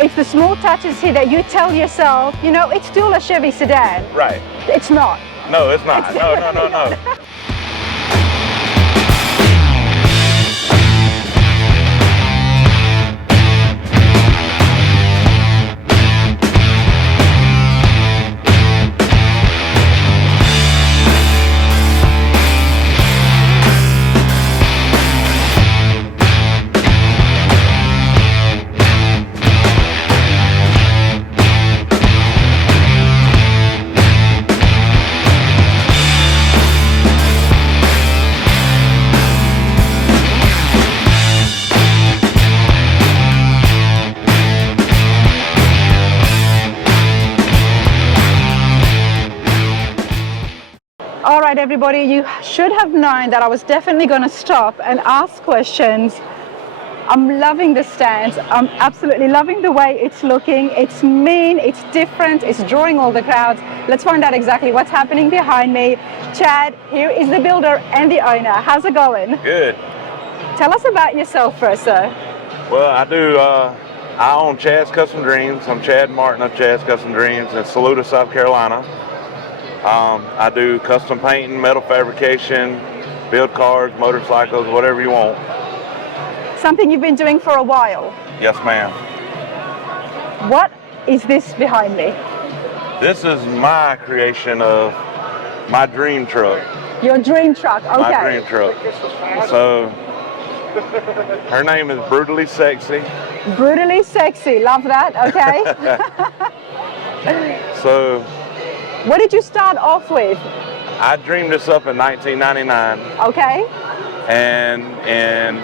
It's the small touches here that you tell yourself, you know, it's still a Chevy Sedan. Right. It's not. No, it's not. No. All right, everybody, you should have known that I was definitely going to stop and ask questions. I'm loving the stance. I'm absolutely loving the way it's looking. It's mean, it's different, it's drawing all the crowds. Let's find out exactly what's happening behind me. Chad, here is the builder and the owner. How's it going? Good. Tell us about yourself first, sir. Well, I own Chad's Custom Dreams. I'm Chad Martin of Chad's Custom Dreams in Saluda, South Carolina. I do custom painting, metal fabrication, build cars, motorcycles, whatever you want. Something you've been doing for a while. Yes, ma'am. What is this behind me? This is my creation of my dream truck. Your dream truck, okay. My dream truck. So, her name is Brutally Sexy. Brutally Sexy, love that, okay. So, what did you start off with? I dreamed this up in 1999. Okay. And in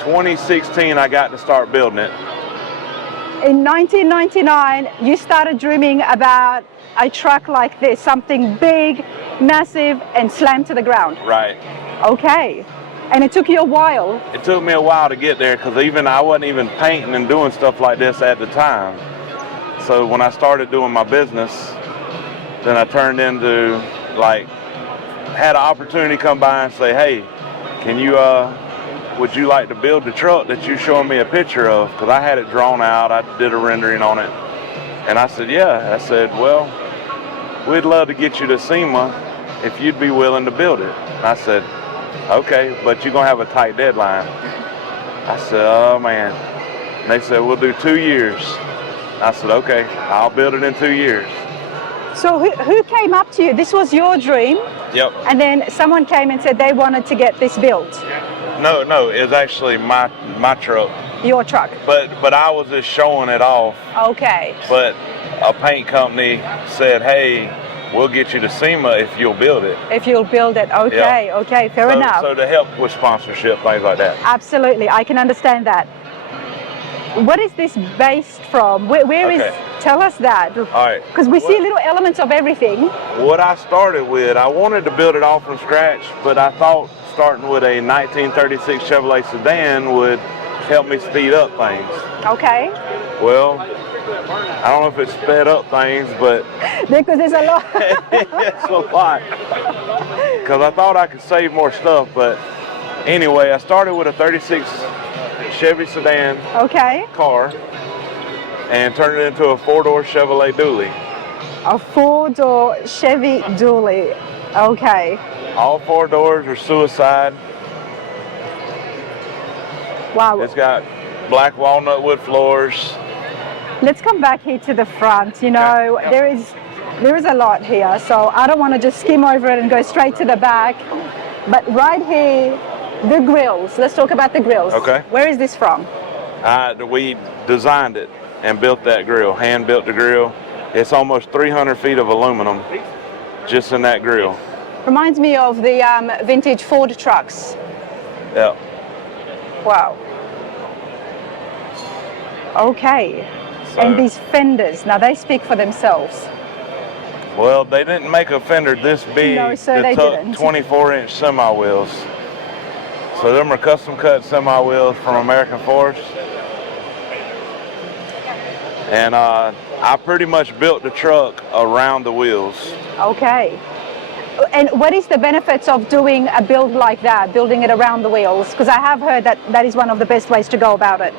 2016, I got to start building it. In 1999, you started dreaming about a truck like this, something big, massive, and slammed to the ground. Right. Okay. And it took you a while. It took me a while to get there because I wasn't even painting and doing stuff like this at the time. So when I started doing my business, then I turned into, like, had an opportunity come by and say, hey, can you, would you like to build the truck that you showing me a picture of? Because I had it drawn out, I did a rendering on it. And I said, yeah. I said, well, we'd love to get you to SEMA if you'd be willing to build it. And I said, okay, but you're going to have a tight deadline. I said, oh, man. And they said, we'll do 2 years. I said, okay, I'll build it in 2 years. So who came up to you? This was your dream? Yep. And then someone came and said they wanted to get this built? No, it was actually my truck. Your truck? But I was just showing it off. Okay. But a paint company said, hey, we'll get you to SEMA if you'll build it. If you'll build it, okay, Yep. okay, fair enough. So to help with sponsorship, things like that. Absolutely, I can understand that. What is this based from? Where is, tell us that. All right. Because we see little elements of everything. What I started with, I wanted to build it all from scratch, but I thought starting with a 1936 Chevrolet Sedan would help me speed up things. Okay. Well, I don't know if it sped up things, but because there's a lot. it's a lot. Because I thought I could save more stuff, but anyway, I started with a 36 Chevy Sedan car and turned it into a 4-door Chevrolet dually. A 4-door Chevy dually. Okay. All 4 doors are suicide. Wow. It's got black walnut wood floors. Let's come back here to the front. You know, there is a lot here, so I don't want to just skim over it and go straight to the back. But right here, the grills. Let's talk about the grills. Okay. Where is this from? We designed it and built that grill, hand built the grill. It's almost 300 feet of aluminum just in that grill. Reminds me of the vintage Ford trucks. Yeah. Wow. Okay. So, and these fenders, now they speak for themselves. Well, they didn't make a fender this big. No, sir, they didn't. 24-inch semi wheels. So them are custom cut semi wheels from American Force. And I pretty much built the truck around the wheels. Okay. And what is the benefits of doing a build like that, building it around the wheels? Because I have heard that that is one of the best ways to go about it.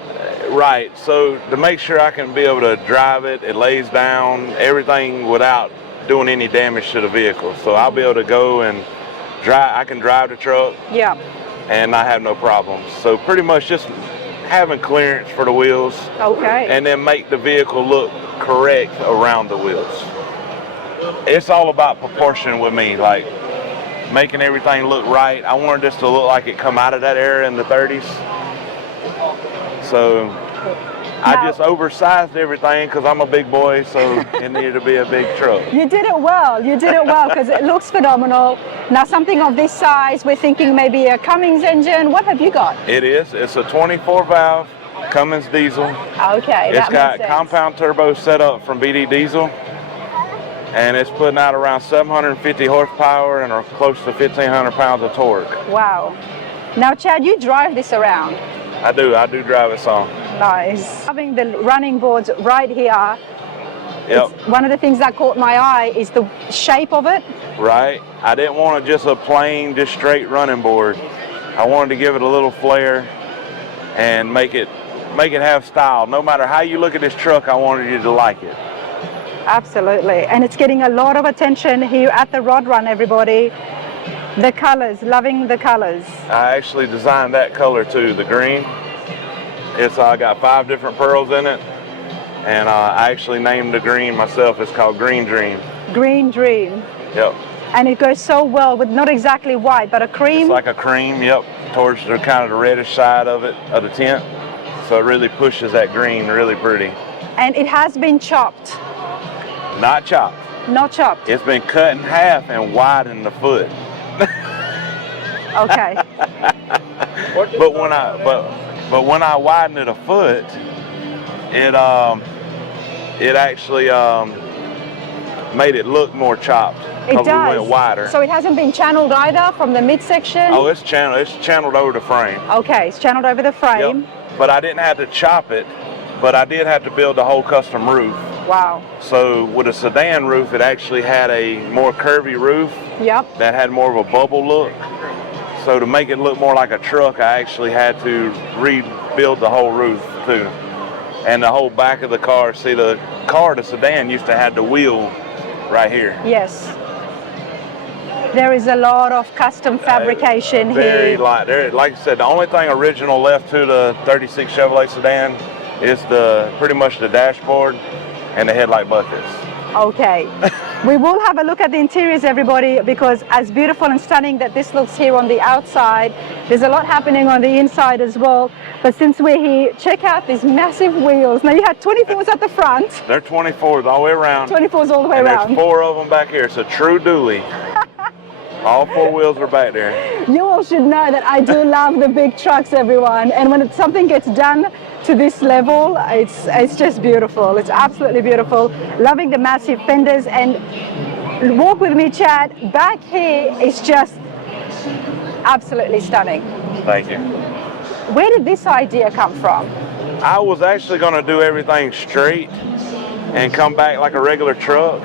Right, so to make sure I can be able to drive it, it lays down everything without doing any damage to the vehicle. So I'll be able to go and drive, I can drive the truck Yeah. and I have no problems. So pretty much just having clearance for the wheels Okay. and then make the vehicle look correct around the wheels. It's all about proportion with me, like making everything look right. I wanted this to look like it come out of that era in the 30s. So I just oversized everything because I'm a big boy, so it needed to be a big truck. You did it well. You did it well because it looks phenomenal. Now, something of this size, we're thinking maybe a Cummings engine. What have you got? It is. It's a 24 valve Cummins diesel. Okay, It's got compound turbo set up from BD Diesel, and it's putting out around 750 horsepower and close to 1,500 pounds of torque. Wow. Now, Chad, you drive this around. I do drive it some. Nice. Having the running boards right here. Yep. One of the things that caught my eye is the shape of it. Right. I didn't want just a plain, just straight running board. I wanted to give it a little flair and make it have style. No matter how you look at this truck, I wanted you to like it. Absolutely. And it's getting a lot of attention here at the Rod Run, everybody. The colors, loving the colors. I actually designed that color too, the green. It's got 5 different pearls in it, and I actually named the green myself. It's called Green Dream. Green Dream. Yep. And it goes so well with not exactly white, but a cream. It's like a cream, yep, towards the kind of the reddish side of it, of the tint. So it really pushes that green really pretty. And it has been chopped. Not chopped. Not chopped. It's been cut in half and widened the foot. Okay. But when I widened it a foot, it actually made it look more chopped. It does. We went wider. So it hasn't been channeled either from the midsection? Oh, it's channeled. It's channeled over the frame. Okay, it's channeled over the frame. Yep. But I didn't have to chop it, but I did have to build the whole custom roof. Wow. So with a sedan roof, it actually had a more curvy roof. Yep. That had more of a bubble look. So to make it look more like a truck, I actually had to rebuild the whole roof too. And the whole back of the car. See, the sedan used to have the wheel right here. Yes. There is a lot of custom fabrication very here. light. Like I said, the only thing original left to the 36 Chevrolet Sedan is pretty much the dashboard and the headlight buckets. Okay. We will have a look at the interiors, everybody, because as beautiful and stunning that this looks here on the outside, there's a lot happening on the inside as well. But since we're here, check out these massive wheels. Now, you had 24s at the front. They're 24s all the way around. 24s all the way and around. There's 4 of them back here. It's a true dually. All 4 wheels are back there. You all should know that I do love the big trucks, everyone. And when something gets done to this level, it's just beautiful. It's absolutely beautiful. Loving the massive fenders. And walk with me, Chad. Back here is just absolutely stunning. Thank you. Where did this idea come from? I was actually going to do everything straight and come back like a regular truck.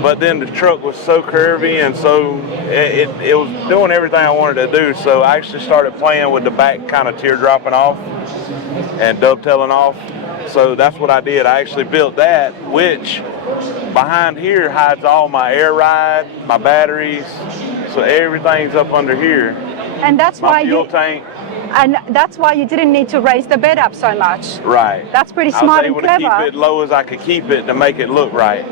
But then the truck was so curvy and so it was doing everything I wanted to do. So I actually started playing with the back kind of teardropping off and dovetailing off. So that's what I did. I actually built that, which behind here hides all my air ride, my batteries. So everything's up under here. And that's my fuel tank. And that's why you didn't need to raise the bed up so much. Right. That's pretty smart and clever. I was able to keep it low as I could keep it to make it look right.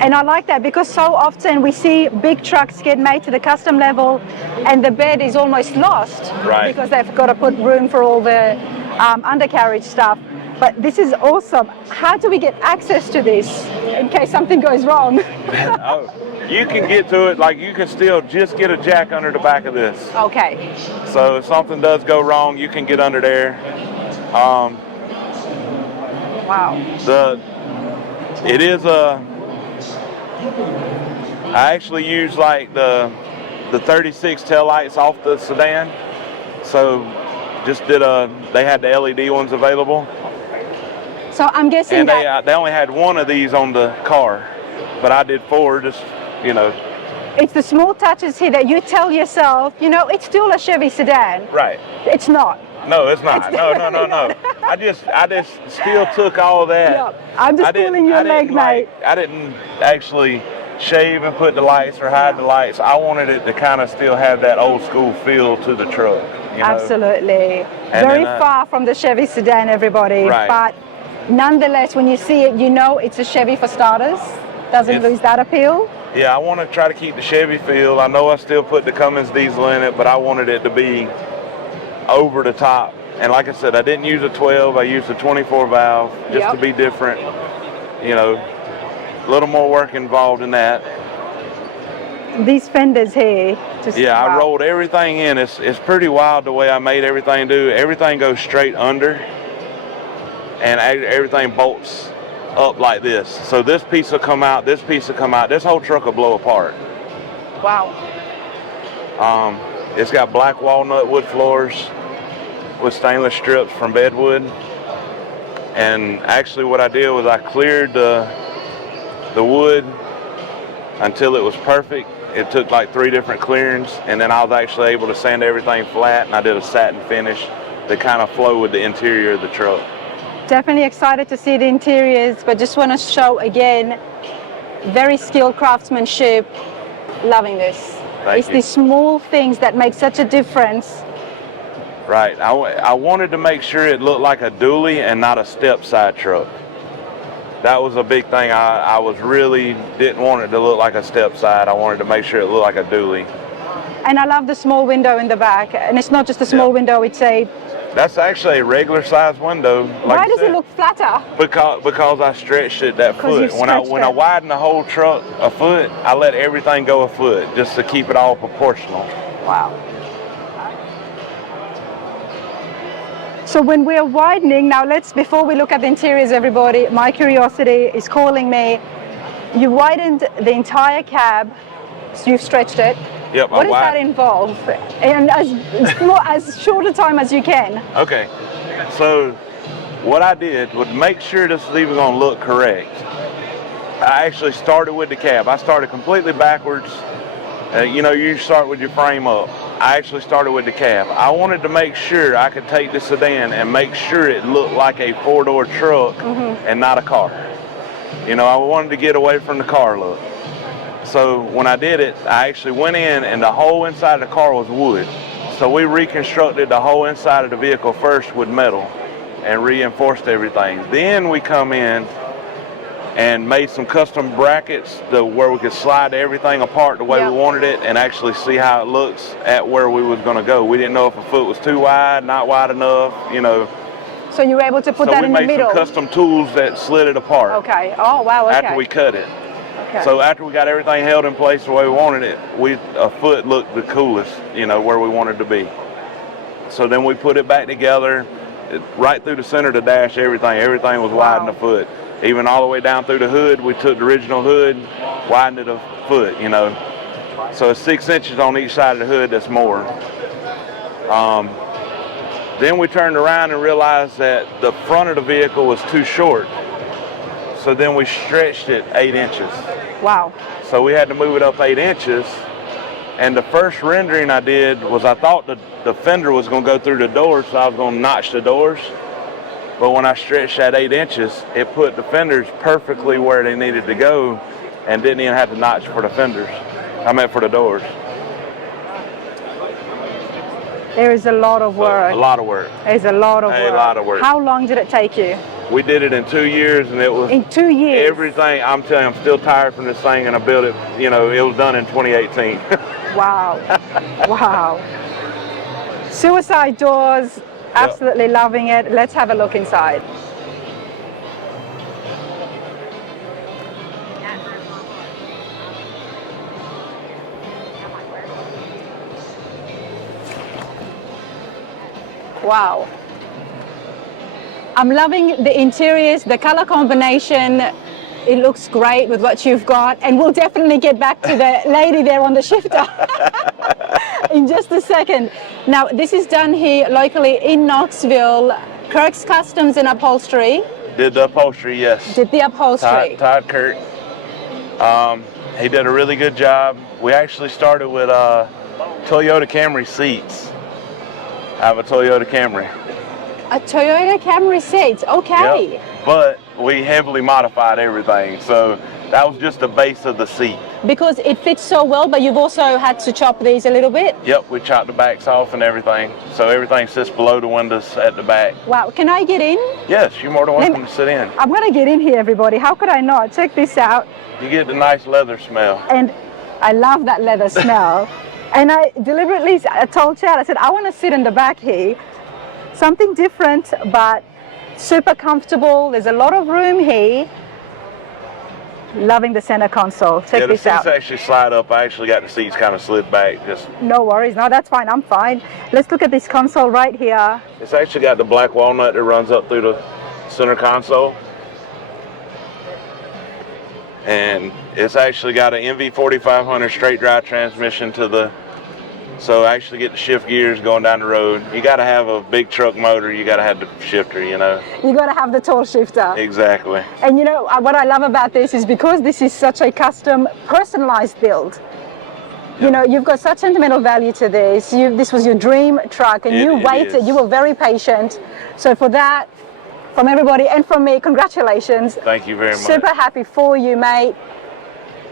And I like that because so often we see big trucks get made to the custom level and the bed is almost lost. Right. Because they've got to put room for all the undercarriage stuff. But this is awesome. How do we get access to this in case something goes wrong? Oh, you can get to it, like you can still just get a jack under the back of this. Okay. So if something does go wrong, you can get under there. Wow. It is I actually use like the 36 taillights off the sedan. So just they had the LED ones available. So I'm guessing and that they only had 1 of these on the car, but I did 4, just, you know. It's the small touches here that you tell yourself, you know, it's still a Chevy Sedan. Right. It's not. No, it's not. No. I just still took all that. Yep. I'm just pulling your leg, mate. I didn't actually shave and put the lights or hide the lights. I wanted it to kind of still have that old school feel to the truck. You know? Absolutely. Very far from the Chevy Sedan, everybody. Right. But nonetheless, when you see it, you know it's a Chevy for starters. Doesn't lose that appeal. Yeah, I want to try to keep the Chevy feel. I know I still put the Cummings diesel in it, but I wanted it to be over the top. And like I said, I didn't use a 12. I used a 24 valve just to be different. You know, a little more work involved in that. These fenders here. Yeah, I rolled everything in. It's pretty wild the way I made everything do. Everything goes straight under, and everything bolts up like this. So this piece will come out, this piece will come out. This whole truck will blow apart. Wow. It's got black walnut wood floors with stainless strips from bedwood. And actually what I did was I cleared the wood until it was perfect. It took like 3 different clearings, and then I was actually able to sand everything flat, and I did a satin finish that kind of flowed with the interior of the truck. Definitely excited to see the interiors, but just want to show again, very skilled craftsmanship. Loving this. It's these small things that make such a difference. Right. I wanted to make sure it looked like a dually and not a step side truck. That was a big thing. I was really didn't want it to look like a step side. I wanted to make sure it looked like a dually. And I love the small window in the back. And it's not just a small window, it's a... That's actually a regular size window. Like why does it look flatter? Because I stretched it that foot. When I widened the whole truck a foot, I let everything go a foot just to keep it all proportional. Wow. So when we're widening, now before we look at the interiors, everybody, my curiosity is calling me. You widened the entire cab, so you've stretched it. Yep. What does that involve? And as short a time as you can. Okay. So what I did was make sure this is even going to look correct. I actually started with the cab. I started completely backwards. You know, you start with your frame up. I actually started with the cab. I wanted to make sure I could take the sedan and make sure it looked like a 4-door truck and not a car. You know, I wanted to get away from the car look. So when I did it, I actually went in and the whole inside of the car was wood. So we reconstructed the whole inside of the vehicle first with metal and reinforced everything. Then we come in and made some custom brackets where we could slide everything apart the way we wanted it and actually see how it looks at where we was going to go. We didn't know if a foot was too wide, not wide enough, you know. So you were able to put that in the middle? So we made some custom tools that slid it apart. Okay. Oh, wow. Okay. After we cut it. Okay. So after we got everything held in place the way we wanted it, a foot looked the coolest, you know, where we wanted to be. So then we put it back together, right through the center of the dash, everything was widened a foot. Even all the way down through the hood, we took the original hood, widened it a foot, you know. So it's 6 inches on each side of the hood, that's more. Then we turned around and realized that the front of the vehicle was too short. So then we stretched it 8 inches. Wow. So we had to move it up 8 inches. And the first rendering I did was I thought the fender was going to go through the doors, so I was going to notch the doors. But when I stretched that 8 inches, it put the fenders perfectly where they needed to go and didn't even have to notch for the fenders. I meant for the doors. There is a lot of work. A lot of work. There's a lot of work. A lot of work. How long did it take you? We did it in 2 years, and it was... In 2 years? Everything. I'm telling you, I'm still tired from this thing, and I built it, you know, it was done in 2018. Wow. Wow. Suicide doors. Absolutely loving it. Let's have a look inside. Wow. I'm loving the interiors, the color combination. It looks great with what you've got, and we'll definitely get back to the lady there on the shifter in just a second. Now, this is done here locally in Knoxville. Kirk's Customs and Upholstery. Did the upholstery, yes. Did the upholstery. Todd Kirk. He did a really good job. We actually started with Toyota Camry seats. I have a Toyota Camry. A Toyota Camry seat, okay. Yep. But we heavily modified everything, so that was just the base of the seat. Because it fits so well, but you've also had to chop these a little bit? Yep, we chopped the backs off and everything, so everything sits below the windows at the back. Wow, can I get in? Yes, you're more than welcome to sit in. I'm gonna get in here, everybody. How could I not? Check this out. You get the nice leather smell. And I love that leather smell. And I deliberately told Chad, I said, I want to sit in the back here. Something different, but super comfortable. There's a lot of room here. Loving the center console. Check this out. The seats actually slide up. I actually got the seats kind of slid back. Just no worries. No, that's fine. I'm fine. Let's look at this console right here. It's actually got the black walnut that runs up through the center console. And it's actually got an MV4500 straight drive transmission to the, so I actually get to shift gears going down the road. You got to have a big truck motor. You got to have the shifter, you know. You got to have the tall shifter. Exactly. And you know what I love about this is because this is such a custom, personalized build. You know, you've got such sentimental value to this. This was your dream truck, and you waited. You were very patient. So for that, from everybody and from me, congratulations. Thank you very much. Super happy for you, mate.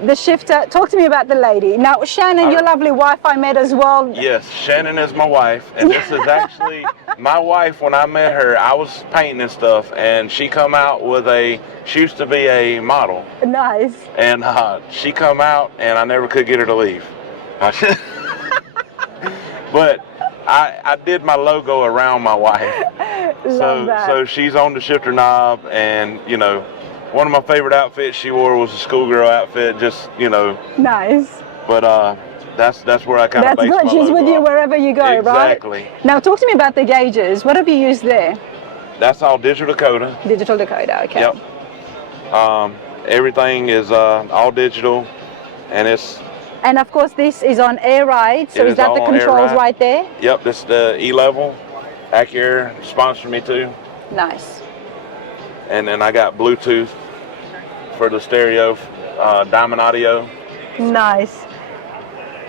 The shifter, talk to me about the lady. Now, Shannon, your lovely wife I met as well. Yes, Shannon is my wife, and this is actually my wife. When I met her, I was painting and stuff, and she come out with she used to be a model. Nice. And she come out, and I never could get her to leave. But I did my logo around my wife. So she's on the shifter knob, and you know, one of my favorite outfits she wore was a schoolgirl outfit, just, you know. Nice. But that's where I kind of base my That's good. She's with you wherever you go, right? Exactly. Now talk to me about the gauges. What have you used there? That's all digital decoder. Digital decoder, okay. Yep. Everything is all digital, and it's. And of course, this is on air ride. So is that the controls right there? Yep. This is the E-Level. Acura sponsored me too. Nice. And then I got Bluetooth for the stereo, Diamond Audio. Nice.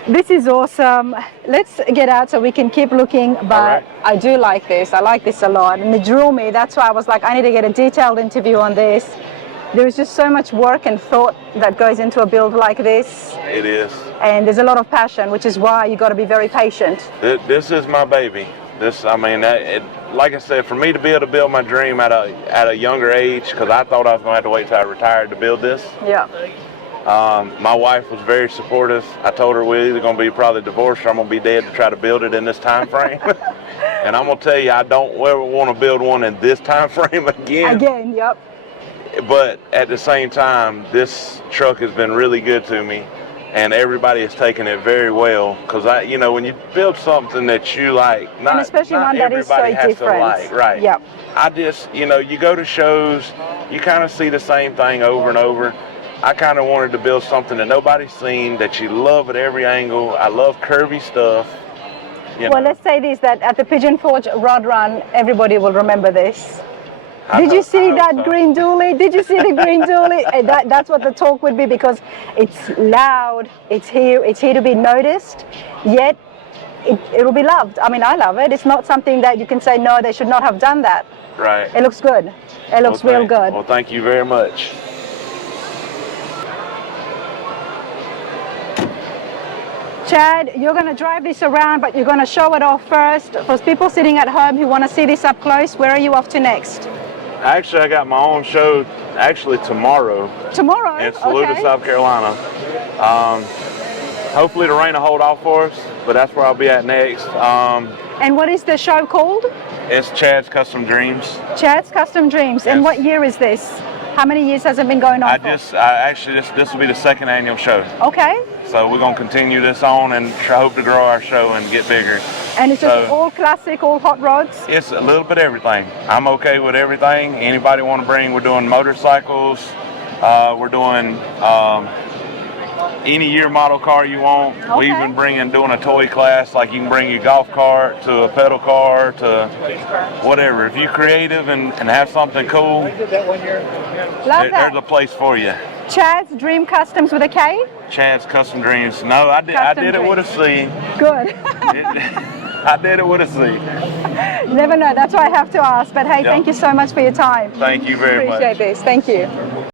This is awesome. Let's get out so we can keep looking, but I do like this. I like this a lot, and it drew me. That's why I was like, I need to get a detailed interview on this. There's just so much work and thought that goes into a build like this. It is. And there's a lot of passion, which is why you got to be very patient. This is my baby. I mean, like I said, for me to be able to build my dream at a younger age, because I thought I was going to have to wait till I retired to build this. Yeah. My wife was very supportive. I told her we're either going to be probably divorced or I'm going to be dead to try to build it in this time frame. And I'm going to tell you, I don't ever want to build one in this time frame again. Again, yep. But at the same time, this truck has been really good to me. And everybody has taken it very well, because you know, when you build something that you like, and especially one that is so different, like, right? Yep. I just, you know, you go to shows, you kind of see the same thing over and over. I kind of wanted to build something that nobody's seen, that you love at every angle. I love curvy stuff. Well, let's say this: that at the Pigeon Forge Rod Run, everybody will remember this. Did you see that green dually? Did you see the green dually? That's what the talk would be, because it's loud, it's here to be noticed, yet it will be loved. I mean, I love it. It's not something that you can say, no, they should not have done that. Right. It looks good. It looks real good. Well, thank you very much. Chad, you're going to drive this around, but you're going to show it off first. For people sitting at home who want to see this up close, where are you off to next? Actually, I got my own show tomorrow. Tomorrow? In Saluda, South Carolina. Hopefully the rain will hold off for us, but that's where I'll be at next. And what is the show called? It's Chad's Custom Dreams. Chad's Custom Dreams. Yes. And what year is this? How many years has it been going on this will be the second annual show. Okay. So we're going to continue this on and hope to grow our show and get bigger. And it's just all classic, all hot rods? It's a little bit of everything. I'm okay with everything. Anybody want to bring, we're doing motorcycles. We're doing any year model car you want. Okay. We even doing a toy class, like you can bring your golf cart to a pedal car to whatever. If you're creative and have something cool, there's a place for you. Chad's Dream Customs with a K? Chad's Custom Dreams. No, I did it with a C. Good. I did it with a C. Never know. That's why I have to ask. But hey, thank you so much for your time. Thank you very much. Appreciate this. Thank you.